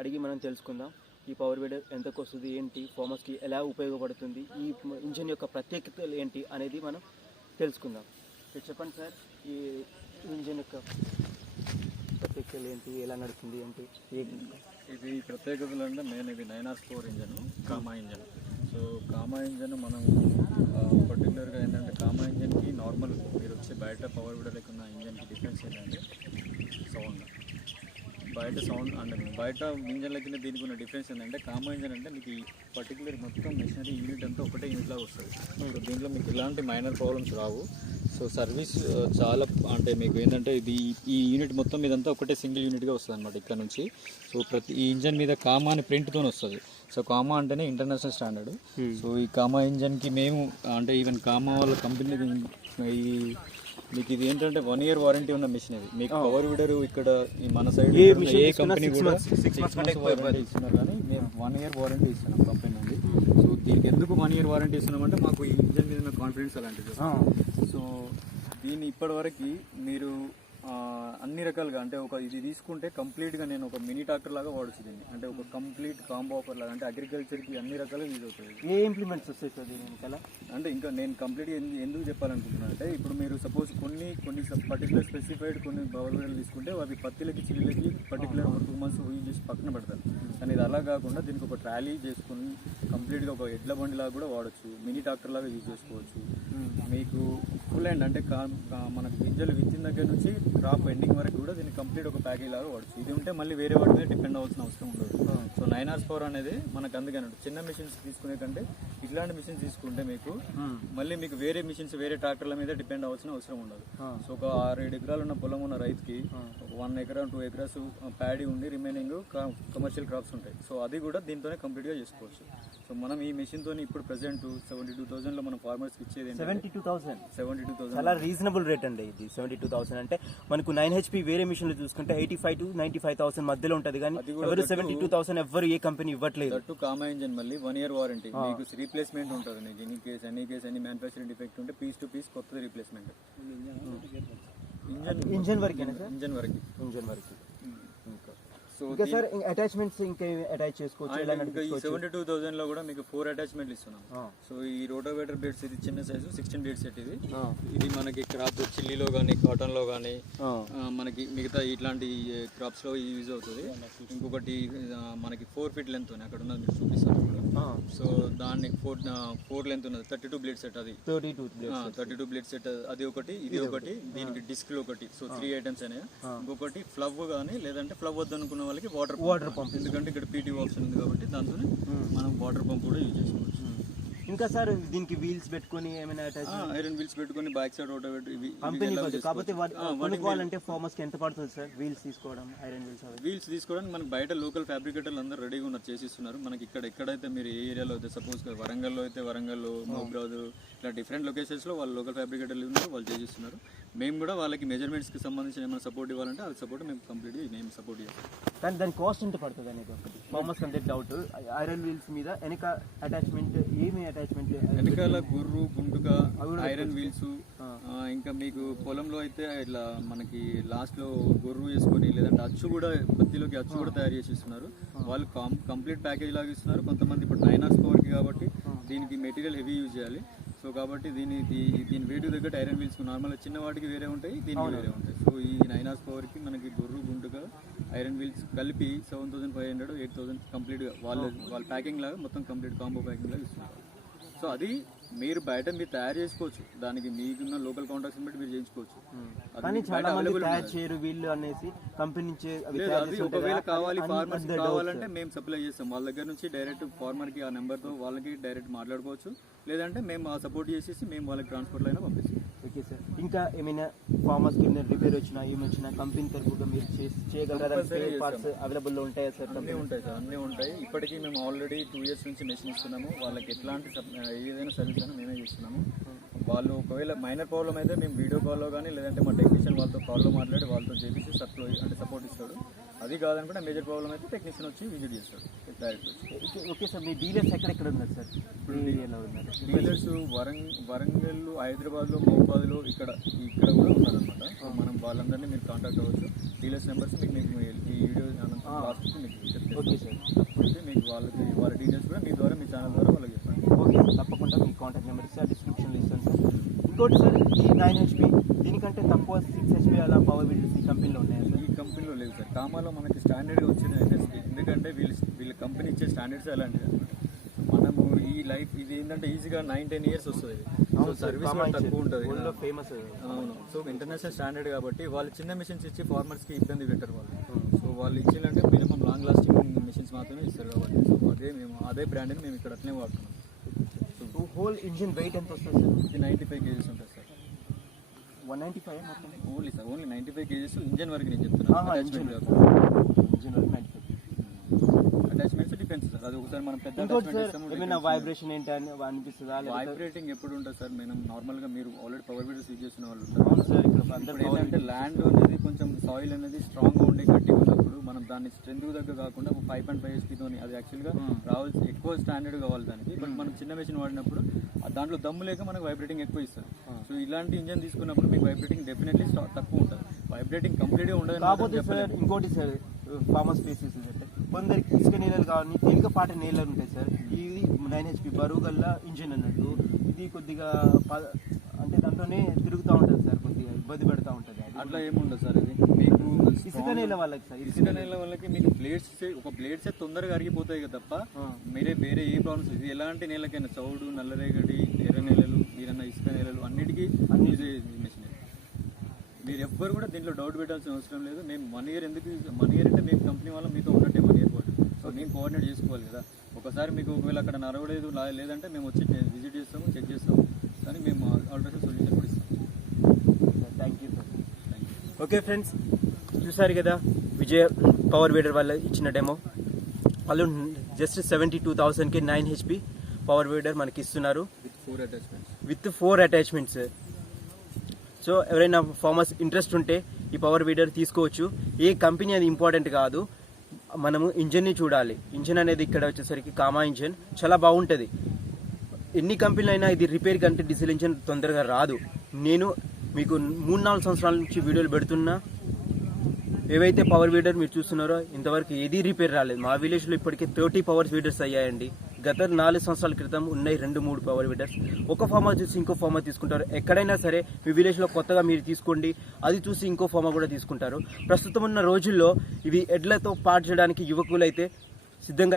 అడిగి మనం తెలుసుకుందాం. ఈ పవర్ వీడర్ ఎంతకు వస్తుంది, ఏంటి, ఫార్మర్స్కి ఎలా ఉపయోగపడుతుంది, ఈ ఇంజన్ యొక్క ప్రత్యేకతలు ఏంటి అనేది మనం తెలుసుకుందాం. చెప్పండి సార్, ఈ ఇంజన్ యొక్క ప్రత్యేకతలు ఏంటి, ఎలా నడుస్తుంది ఏంటి? ఇది ప్రత్యేకతలు అంటే మెయిన్ ఇది 9R4 engine, comma engine. So comma engine మనం పర్టికులర్గా ఏంటంటే కామా ఇంజన్కి నార్మల్ మీరు వచ్చి బయట పవర్ వీడర్ లేకున్న ఇంజన్కి డిఫరెన్స్ ఏంటంటే సౌండ్. బయట సౌండ్ అంటే బయట ఇంజన్ల కింద దీనికి ఉన్న డిఫరెన్స్ ఏంటంటే కామా ఇంజన్ అంటే మీకు ఈ పర్టికులర్ మొత్తం మెషినరీ యూనిట్ అంతా ఒకటే యూనిట్లాగా వస్తుంది. సో దీంట్లో మీకు ఎలాంటి మైనర్ ప్రాబ్లమ్స్ రావు. సో సర్వీస్ చాలా అంటే మీకు ఏంటంటే ఇది ఈ యూనిట్ మొత్తం ఇదంతా ఒకటే సింగిల్ యూనిట్గా వస్తుంది అనమాట ఇక్కడ నుంచి. సో ప్రతి ఈ ఇంజన్ మీద కామా అని ప్రింట్తో వస్తుంది. సో కామా అంటేనే ఇంటర్నేషనల్ స్టాండర్డ్. సో ఈ కామా ఇంజన్కి మేము అంటే ఈవెన్ కామా వాళ్ళ కంపెనీ ఈ మీకు ఇది ఏంటంటే 1 year వారంటీ ఉన్న మిషన్. ఇది మీకు పవర్ వీడర్ ఇక్కడ మన సైడ్ ఏ కంపెనీ కూడా 6 months వారంటీ ఇస్తున్నారు, కానీ మేము 1 year వారంటీ ఇస్తున్నాం కంపెనీ నుండి. సో దీనికి ఎందుకు 1 year వారంటీ ఇస్తున్నామంటే మాకు ఈ ఇంజన్ మీద కాన్ఫిడెన్స్ అలాంటిది. సో దీన్ని ఇప్పటివరకు మీరు అన్ని రకాలుగా అంటే ఒక ఇది తీసుకుంటే కంప్లీట్గా నేను ఒక మినీ ట్రాక్టర్ లాగా వాడచ్చు దీన్ని. అంటే ఒక కంప్లీట్ కాంబో ఆఫర్ లాగా, అంటే అగ్రికల్చర్కి అన్ని రకాలుగా యూజ్ అవుతుంది. ఏ ఇంప్లిమెంట్స్ వస్తాయి సార్ దీని వెనకాల? అంటే ఇంకా నేను కంప్లీట్గా ఎందుకు చెప్పాలనుకుంటున్నాను అంటే ఇప్పుడు మీరు సపోజ్ కొన్ని పర్టికులర్ స్పెసిఫైడ్ కొన్ని పవర్ వీడర్లు తీసుకుంటే అవి పత్తిలకి చిల్లులకి పర్టికులర్ ఒక 2 months యూజ్ చేసి పక్కన పెడతారు. కానీ ఇది అలా కాకుండా దీనికి ఒక ట్రాలీ చేసుకుని కంప్లీట్గా ఒక ఎడ్ల బండి లాగా కూడా వాడచ్చు, మినీ ట్రాక్టర్ లాగా యూజ్ చేసుకోవచ్చు. మీకు ఫుల్ అండ్ అంటే మనకు గింజలు విత్తిన దగ్గర నుంచి క్రాప్ ఎండింగ్ వరకు కూడా దీన్ని కంప్లీట్ ఒక ప్యాకేజ్ లాగా వాడచ్చు. ఇది ఉంటే మళ్ళీ వేరే వాటి మీద డిపెండ్ అవ్వాల్సిన అవసరం ఉండదు. సో 9R4 అనేది మనకు అందుకని చిన్న మిషన్స్ తీసుకునే కంటే ఇట్లాంటి మిషన్స్ తీసుకుంటే మీకు మళ్ళీ మీకు వేరే మిషన్స్ వేరే ట్రాక్టర్ల మీద డిపెండ్ అవ్వాల్సిన అవసరం ఉండదు. సో ఒక 6-7 ఎకరాలు ఉన్న పొలం ఉన్న రైతుకి 1 acre 2 acres ప్యాడీ ఉండి రిమైనింగ్ కమర్షియల్ క్రాప్స్ ఉంటాయి. సో అది కూడా దీంతోనే కంప్లీట్గా చేసుకోవచ్చు. సో మనం ఈ మిషన్తో ఇప్పుడు ప్రెసెంట్ 72,000లో మనం ఫార్మర్స్కి ఇచ్చేది 72,000 చాలా రీజనబుల్ రేట్ అండి. ఇది 72,000 అంటే మనకు 9 HP వేరే మిషన్లు చూసుకుంటే 85,000 to 95,000 మధ్యలో ఉంటుంది, కానీ ఎవరు 72,000 ఎవరు ఏ కంపెనీ ఇవ్వట్లేదు. కామా ఇంజన్ మళ్ళీ 1 year వారంటీ, మీకు రీప్లేస్మెంట్ ఉంటుంది. నీకు any case any manufacturing defect ఉంటే పీస్ టు పీస్ కొత్తది రీప్లేస్మెంట్. ఇంజన్ వరకేనా సార్? ఇంజన్ వరకు. సో ఇంకా సార్ అటాచ్మెంట్స్ ఇంకా అటాచ్ చేసుకోవచ్చు. ఈ 72,000లో కూడా మీకు 4 అటాచ్మెంట్లు ఇస్తున్నాం. సో ఈ రోటోవేటర్ బ్లేడ్స్ ఇది చిన్న సైజు 16 blade సెట్. ఇది మనకి క్రాప్ చిల్లీలో కానీ కాటన్ లో కానీ మనకి మిగతా ఇట్లాంటి క్రాప్స్ లో యూజ్ అవుతుంది. ఇంకొకటి మనకి 4 feet లెంత్ ఉంది, అక్కడ ఉన్నది మీరు చూపిస్తాను. సో దాన్ని 4 లెంత్ ఉన్నది 32 blade సెట్. అది 32 blade సెట్ అది ఒకటి, ఇది ఒకటి, దీనికి డిస్క్ ఒకటి. సో 3 items అయినాయి. ఇంకొకటి ఫ్లవ్ కానీ లేదంటే ఫ్లవ్ వద్దు అనుకున్న వాళ్ళకి వాటర్ పంప్, ఎందుకంటే ఇక్కడ పీటీ ఆప్షన్ ఉంది కాబట్టి దాంతో మనం వాటర్ పంప్ కూడా యూజ్ చేసుకోవచ్చు. ఇంకా సార్ దీనికి వీల్స్ పెట్టుకొని ఏమైనా ఐరన్ వీల్స్ పెట్టుకొని బ్యాక్ సైడ్ రోటోవేటర్ కాబట్టి కొనుక్కోవాలంటే ఫార్మర్స్ కి ఎంత పడుతుంది సార్ వీల్స్ తీసుకోవడం? ఐరన్ వీల్స్ తీసుకోవడానికి మనకి బయట లోకల్ ఫ్యాబ్రికేటర్లు అందరూ రెడీగా ఉన్నారు, చేసిస్తున్నారు. మనకి ఇక్కడ ఎక్కడైతే మీరు ఏ ఏరియాలో అయితే సపోజ్ వరంగల్లో అయితే వరంగల్, మహబూబాబాద్ ఇట్లా డిఫరెంట్ లొకేషన్స్లో వాళ్ళు లోకల్ ఫ్యాబ్రికేటర్లు ఉన్నారు, వాళ్ళు చేసిస్తున్నారు. మేము కూడా వాళ్ళకి మెజర్మెంట్స్కి సంబంధించిన ఏమైనా సపోర్ట్ ఇవ్వాలంటే అది సపోర్ట్ మేము కంప్లీట్గా మేము సపోర్ట్ చేస్తాం. కానీ దాని కాస్ట్ ఎంత పడుతుంది అనేది ఒకటి ఫార్మర్స్ అంటే డౌట్. ఐరన్ వీల్స్ మీద వెనక అటాచ్మెంట్ ఏమి అటాచ్మెంట్? వెనకాల గుర్రు గుంటుగా ఐరన్ వీల్స్, ఇంకా మీకు పొలంలో అయితే ఇట్లా మనకి లాస్ట్ లో గొర్రు వేసుకొని లేదంటే అచ్చు కూడా పత్తిలోకి అచ్చు కూడా తయారు చేసి ఇస్తున్నారు. వాళ్ళు కంప్లీట్ ప్యాకేజ్ లాగా ఇస్తున్నారు. కొంతమంది ఇప్పుడు 9R4 కాబట్టి దీనికి మెటీరియల్ హెవీ యూజ్ చేయాలి. సో కాబట్టి దీని వెయిట్ దగ్గర ఐరన్ వీల్స్ నార్మల్గా చిన్న వాటికి వేరే ఉంటాయి, దీనికి వేరే ఉంటాయి. సో ఈ 9R4కి మనకి గొర్రు గుంటుగా ఐరన్ వీల్స్ కలిపి 7,500 8,000 కంప్లీట్గా వాళ్ళ ప్యాకింగ్ లాగా మొత్తం కంప్లీట్ కాంబో ప్యాకింగ్ లాగా ఇస్తున్నారు. సో అది మీరు బయట మీరు తయారు చేసుకోవచ్చు, దానికి మీకున్న లోకల్ కాంట్రాక్ట్స్ బట్టి మీరు చేయించుకోవచ్చు. ఒకవేళ కావాలంటే మేము సప్లై చేస్తాం. వాళ్ళ దగ్గర నుంచి డైరెక్ట్ ఫార్మర్ కి ఆ నెంబర్ తో వాళ్ళకి డైరెక్ట్ మాట్లాడుకోవచ్చు, లేదంటే మేము సపోర్ట్ చేసేసి మేము వాళ్ళకి ట్రాన్స్పోర్ట్ అయినా పంపిస్తాం. Okay sir. ఇంకా ఏమైనా ఫార్మర్స్ కి రిపేర్ వచ్చినా ఏమొచ్చినా కంపెనీ తరఫుగా మీరు చేయగలరా? అవైలబుల్ ఉంటాయా సార్? అన్నీ ఉంటాయి సార్, అన్నీ ఉంటాయి. ఇప్పటికీ మేము ఆల్రెడీ 2 years నుంచి మెషిన్ ఇస్తున్నాము. వాళ్ళకి ఎట్లాంటి ఏదైనా సర్వీస్ అయినా మేమే చేస్తున్నాము. వాళ్ళు ఒకవేళ మైనర్ ప్రాబ్లం అయితే మేము వీడియో కాల్లో కానీ లేదంటే మా టెక్నీషియన్ వాళ్ళతో కాల్లో మాట్లాడి వాళ్ళతో చేసి సప్లై అంటే సపోర్ట్ ఇస్తాడు. అది కాదనుకుంటే మేజర్ ప్రాబ్లం అయితే టెక్నీషియన్ వచ్చి విజిట్ చేస్తాడు డైరెక్ట్ వచ్చి. ఓకే సార్, మీ డీలర్స్ ఎక్కడెక్కడ ఉన్నారు సార్? ఇప్పుడు డీలర్స్ వరంగల్, హైదరాబాద్లో, మహబూబాద్లో ఇక్కడ కూడా ఉన్నారనమాట. సో మనం వాళ్ళందరినీ మీరు కాంటాక్ట్ అవ్వచ్చు. డీలర్స్ నెంబర్స్ మీకు ఈ వీడియో లాస్ట్కి మీకు చెప్తాను. ఓకే సార్, అయితే మీకు వాళ్ళ డీటెయిల్స్ కూడా మీ ద్వారా, మీ ఛానల్ ద్వారా వాళ్ళకి చెప్పండి. ఓకే, తప్పకుండా మీ కాంటాక్ట్ నెంబర్ ఇస్తే డిస్క్రిప్షన్లో ఇస్తాను సార్. ఇంకోటి సార్, ఈ 9 HP దీనికంటే తక్కువ 6 HP అలా పవర్ వీడర్స్ ఈ కంపెనీలో ఉన్నాయి సార్? ఈ కంపెనీలో లేదు సార్. కామాలో మనకి స్టాండర్డ్గా వచ్చేది NSP. ఎందుకంటే వీళ్ళ కంపెనీ ఇచ్చే స్టాండర్డ్స్ అలాంటివి అనమాట. మనము ఈ లైఫ్ ఇది ఏంటంటే ఈజీగా 9-10 years వస్తుంది. సో సర్వీస్ కూడా తక్కువ ఉంటుంది, ఫేమస్. అవును. సో ఇంటర్నేషనల్ స్టాండర్డ్ కాబట్టి వాళ్ళు చిన్న మిషన్స్ ఇచ్చి ఫార్మర్స్కి ఇబ్బంది పెట్టరు వాళ్ళు. సో వాళ్ళు ఇచ్చిందంటే మినిమం లాంగ్ లాస్టింగ్ మిషన్స్ మాత్రమే ఇస్తారు కాబట్టి సో అదే బ్రాండ్ని మేము ఇక్కడ అట్లనే వాడుతున్నాం. సో హోల్ ఇంజిన్ వెయిట్ ఎంత వస్తుంది సార్? ఇది 95 kgs ఉంటుంది సార్. 195 మొత్తం? Only sir, only 95 kgs engine వరకు నేను చెప్తున్నాను. ఇంజిన్ వరకు 95. Attachments depends sir. అది ఒకసారి మనం పెద్ద ఏమైనా వైబ్రేషన్ ఏంటి అని అనిపిస్తుందా? వైబ్రేటింగ్ ఎప్పుడు ఉంటుంది సార్? మనం నార్మల్గా మీరు ఆల్రెడీ పవర్ వీడర్స్ యూజ్ చేసిన వాళ్ళు ఉంటారు. అవును సార్. ఇప్పుడు ఏంటంటే ల్యాండ్ అనేది కొంచెం సాయిల్ అనేది స్ట్రాంగ్గా ఉండే గట్టిగా ఉన్నప్పుడు మనం దాన్ని స్ట్రెంత్ దగ్గర కాకుండా 5.5 HP తోని అది యాక్చువల్గా రావాల్సి ఎక్కువ స్టాండర్డ్ కావాలి దానికి. బట్ మనం చిన్న మెషిన్ వాడినప్పుడు దాంట్లో దమ్ము లేక మనకు వైబ్రేటింగ్ ఎక్కువ ఇస్తారు. సో ఇలాంటి ఇంజన్ తీసుకున్నప్పుడు మీకు వైబ్రేటింగ్ డెఫినెట్లీ తక్కువ ఉంటుంది. వైబ్రేటింగ్ కంప్లీట్గా ఉండదు. కాకపోతే సార్ ఇంకోటి సార్, ఫార్మర్ స్పేసెస్ అంటే కొందరికి ఇసుక నేలలు కానీ తేలికపాటి నేలలు ఉంటాయి సార్. ఇది 9 HP బరువు గల్ల ఇంజిన్ అన్నట్టు. ఇది కొద్దిగా అంటే దాంట్లోనే తిరుగుతూ ఉంటుంది సార్, కొద్దిగా ఇబ్బంది పెడతా ఉంటుంది. అట్లా ఏముండదు సార్. ఇది మీకు ఇసుక నేల వాళ్ళకి సార్, ఇసుక నేల వాళ్ళకి మీకు బ్లేడ్స్ తొందరగా అరిగిపోతాయి కదా తప్ప వేరే ఏ ప్రాబ్లమ్స్. ఇది ఎలాంటి నేలకైనా చౌడు, నల్లరేగడి, ఎర్ర నేలలు, మీరన్న ఇసుక నేలలు అన్నిటికీ మెషిన్. మీరు ఎవ్వరు కూడా దీంట్లో డౌట్ పెట్టాల్సిన అవసరం లేదు. మేము 1 year ఎందుకు 1 year అంటే మేము కంపెనీ వాళ్ళం మీతో ఉన్నట్టే 1 year పాటు. సో మేము కోఆర్డినేట్ చేసుకోవాలి కదా. ఒకసారి మీకు ఒకవేళ అక్కడ నడవలేదు లేదంటే మేము వచ్చి విజిట్ చేస్తాము, చెక్ చేస్తాము, కానీ మేము ఆల్రెడీ సొల్యూషన్ కూడా ఇస్తాం. Thank you sir. Okay friends, చూసారు కదా విజయ్ పవర్ వీడర్ వాళ్ళు ఇచ్చిన డెమో. వాళ్ళు జస్ట్ 72,000కి 9 HP పవర్ వీడర్ మనకి ఇస్తున్నారు విత్ 4 అటాచ్మెంట్స్. సో ఎవరైనా ఫార్మర్స్ ఇంట్రెస్ట్ ఉంటే ఈ పవర్ వీడర్ తీసుకోవచ్చు. ఏ కంపెనీ అది ఇంపార్టెంట్ కాదు, మనము ఇంజన్ని చూడాలి. ఇంజన్ అనేది ఇక్కడ వచ్చేసరికి కామా ఇంజన్ చాలా బాగుంటుంది. ఎన్ని కంపెనీలు అయినా ఇది రిపేర్ కంటే డీజిల్ ఇంజన్ తొందరగా రాదు. నేను మీకు 3-4 సంవత్సరాల నుంచి వీడియోలు పెడుతున్నా. ఏవైతే పవర్ వీడర్ మీరు చూస్తున్నారో ఇంతవరకు ఏదీ రిపేర్ రాలేదు. మా విలేజ్లో ఇప్పటికే 30 పవర్ వీడర్స్ అయ్యాయండి. గత 4 సంవత్సరాల క్రితం ఉన్నాయి 2-3 పవర్ వీడర్స్. ఒక ఫార్మర్ చూసి ఇంకో ఫార్మర్ తీసుకుంటారు. ఎక్కడైనా సరే మీ విలేజ్లో కొత్తగా మీరు తీసుకోండి, అది చూసి ఇంకో ఫార్మర్ కూడా తీసుకుంటారు. ప్రస్తుతం ఉన్న రోజుల్లో ఇవి ఎడ్లతో పాటు చేయడానికి యువకులు అయితే సిద్ధంగా